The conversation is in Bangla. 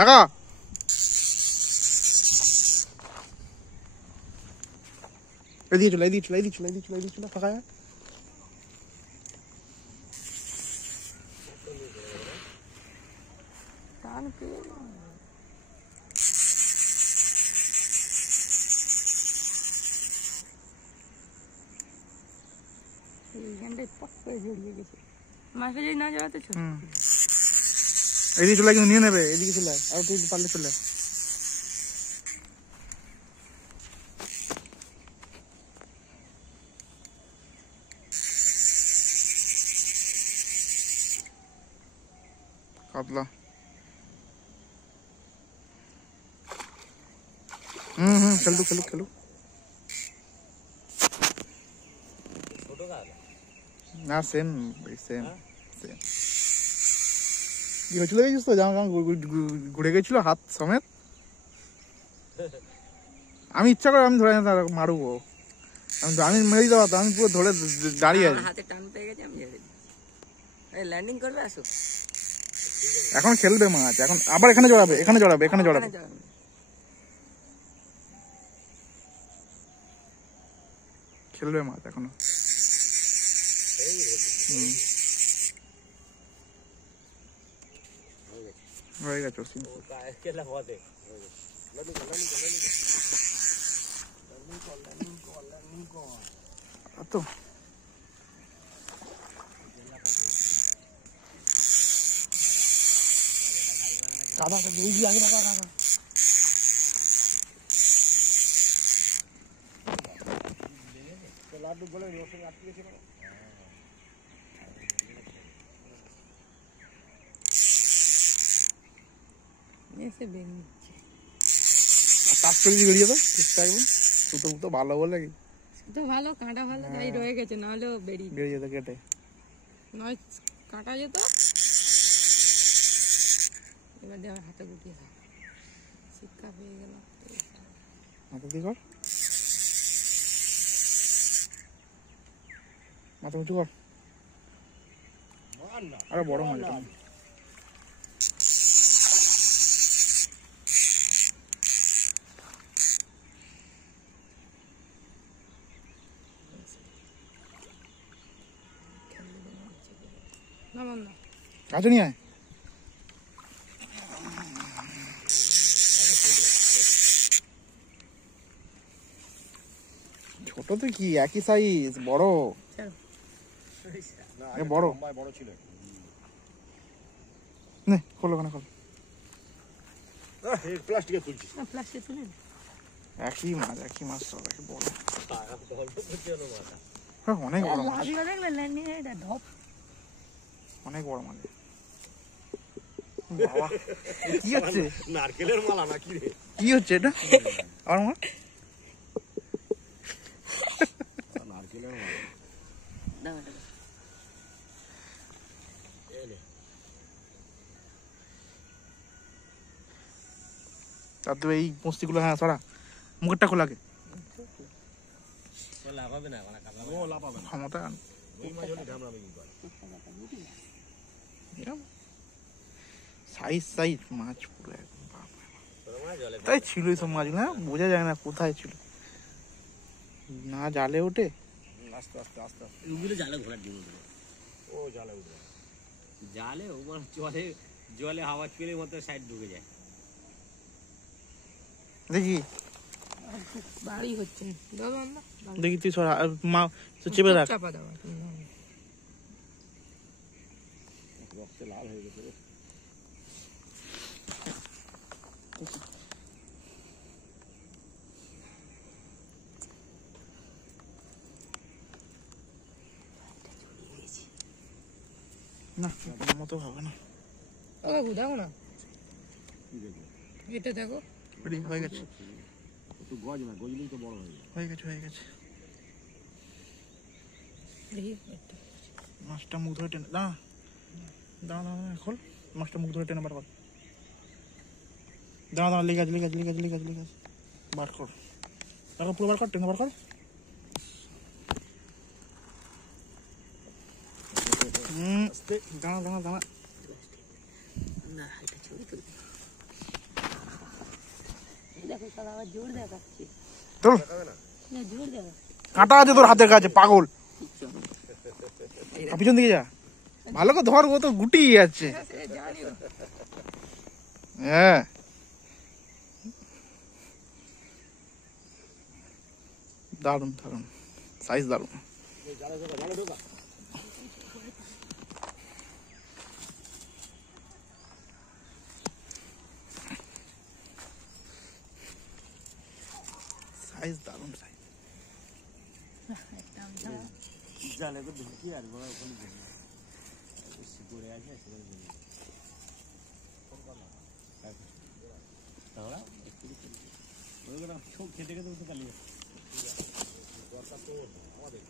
টাকা এদিকে চলে এদিকে চলে এদিকে চলে এদিকে চলে এদিকে চলে ফাঁকা এদিকে চলে কিন্তু নিয়ে নেবে এদিকে চলে আর তুই পারলে চলে কাতলা খেলু খেলু খেলু না সেম সেম সেম কি হয়েছিল দেখিস তো জামা ঘুরে গেছিল হাত সমেত আমি ইচ্ছা করে আমি ধরে মারবো আমি মেরে দিতে পারতাম আমি পুরো ধরে দাঁড়িয়ে আছি হাতে টান পেয়ে গেছে আমি ল্যান্ডিং করবে আসো এখন খেলবে মাছ এখন আবার এখানে জড়াবে এখানে জড়াবে এখানে জড়াবে খেলবে মাছ এখনো হয়ে গেছে তো কাদা আগে আগে কাদা লাড্ডু বলে আটকে গেছিল এসে বেরিয়েছে তার থেকে বেরিয়ে তো চেষ্টা করবেন সুতো ভালো বলে কি সুতো ভালো কাঁটা ভালো তাই রয়ে গেছে নাহলে বেরিয়ে যেত কেটে নয় কাটা যেত এবার দিয়ে হাতে গুটিয়ে থাক শিক্ষা পেয়ে গেল হাতে কি কর মাথা উঁচু কর আরে বড় মাছ কাছে নিয়ে আয় ছোট তো কি একই সাইজ বড় বড় বড় ছিল নে খোলো কেন খোলো প্লাস্টিকে তুলছি প্লাস্টিকে তুলে একই মাছ সব একই বড় হ্যাঁ অনেক বড় মাছ অনেক বড় মাছ বাবা কি হচ্ছে নারকেলের মালা নাকি রে কি হচ্ছে এটা আমার মা নারকেলের মালা তার তো এই মস্তিগুলো হ্যাঁ সরা মুখটা খোলাকে ক্ষমতা সাইজ সাইজ মাছ পুরো তাই ছিল এইসব মাছগুলো হ্যাঁ বোঝা যায় না কোথায় ছিল না জালে ওঠে আস্তে আস্তে আস্তে আস্তে জালে ঘোরার জন্য ও জালে উঠে জালে ও মানে জলে জলে হাওয়া পেলে মতো সাইড ঢুকে যায় দেখি বাড়ি হচ্ছে দেখি তুই সরা মা চেপে রাখ চাপা দাও রক্তে লাল হয়ে গেছে না মতো হবে না ওকে দেখো না এটা দেখো হয়ে গেছে একটু গজ না গজলেই তো বড় হয়ে গেছে মাছটা মুখ ধরে টেনে দাঁড়া দাঁড়া খোল মাছটা মুখ ধরে টেনে বার কর দাঁড়া লেগে আছে বার কর তারপর পুরো বার কর টেনে বার কর দাঁড়া না এটা ছবি তুলবি চল কাঁটা আছে তোর হাতের কাছে পাগল পিছন দিকে যা ভালো করে ধর ও তো গুটি যাচ্ছে হ্যাঁ দারুন দারুন সাইজ দারুন সাইজ দারুন সাইজ জালে তো দেখি আর বড় ওখানে বেশি করে আছে তাহলে ওইগুলো সব খেতে খেতে তো কালিয়ে দরকার তো আমাদের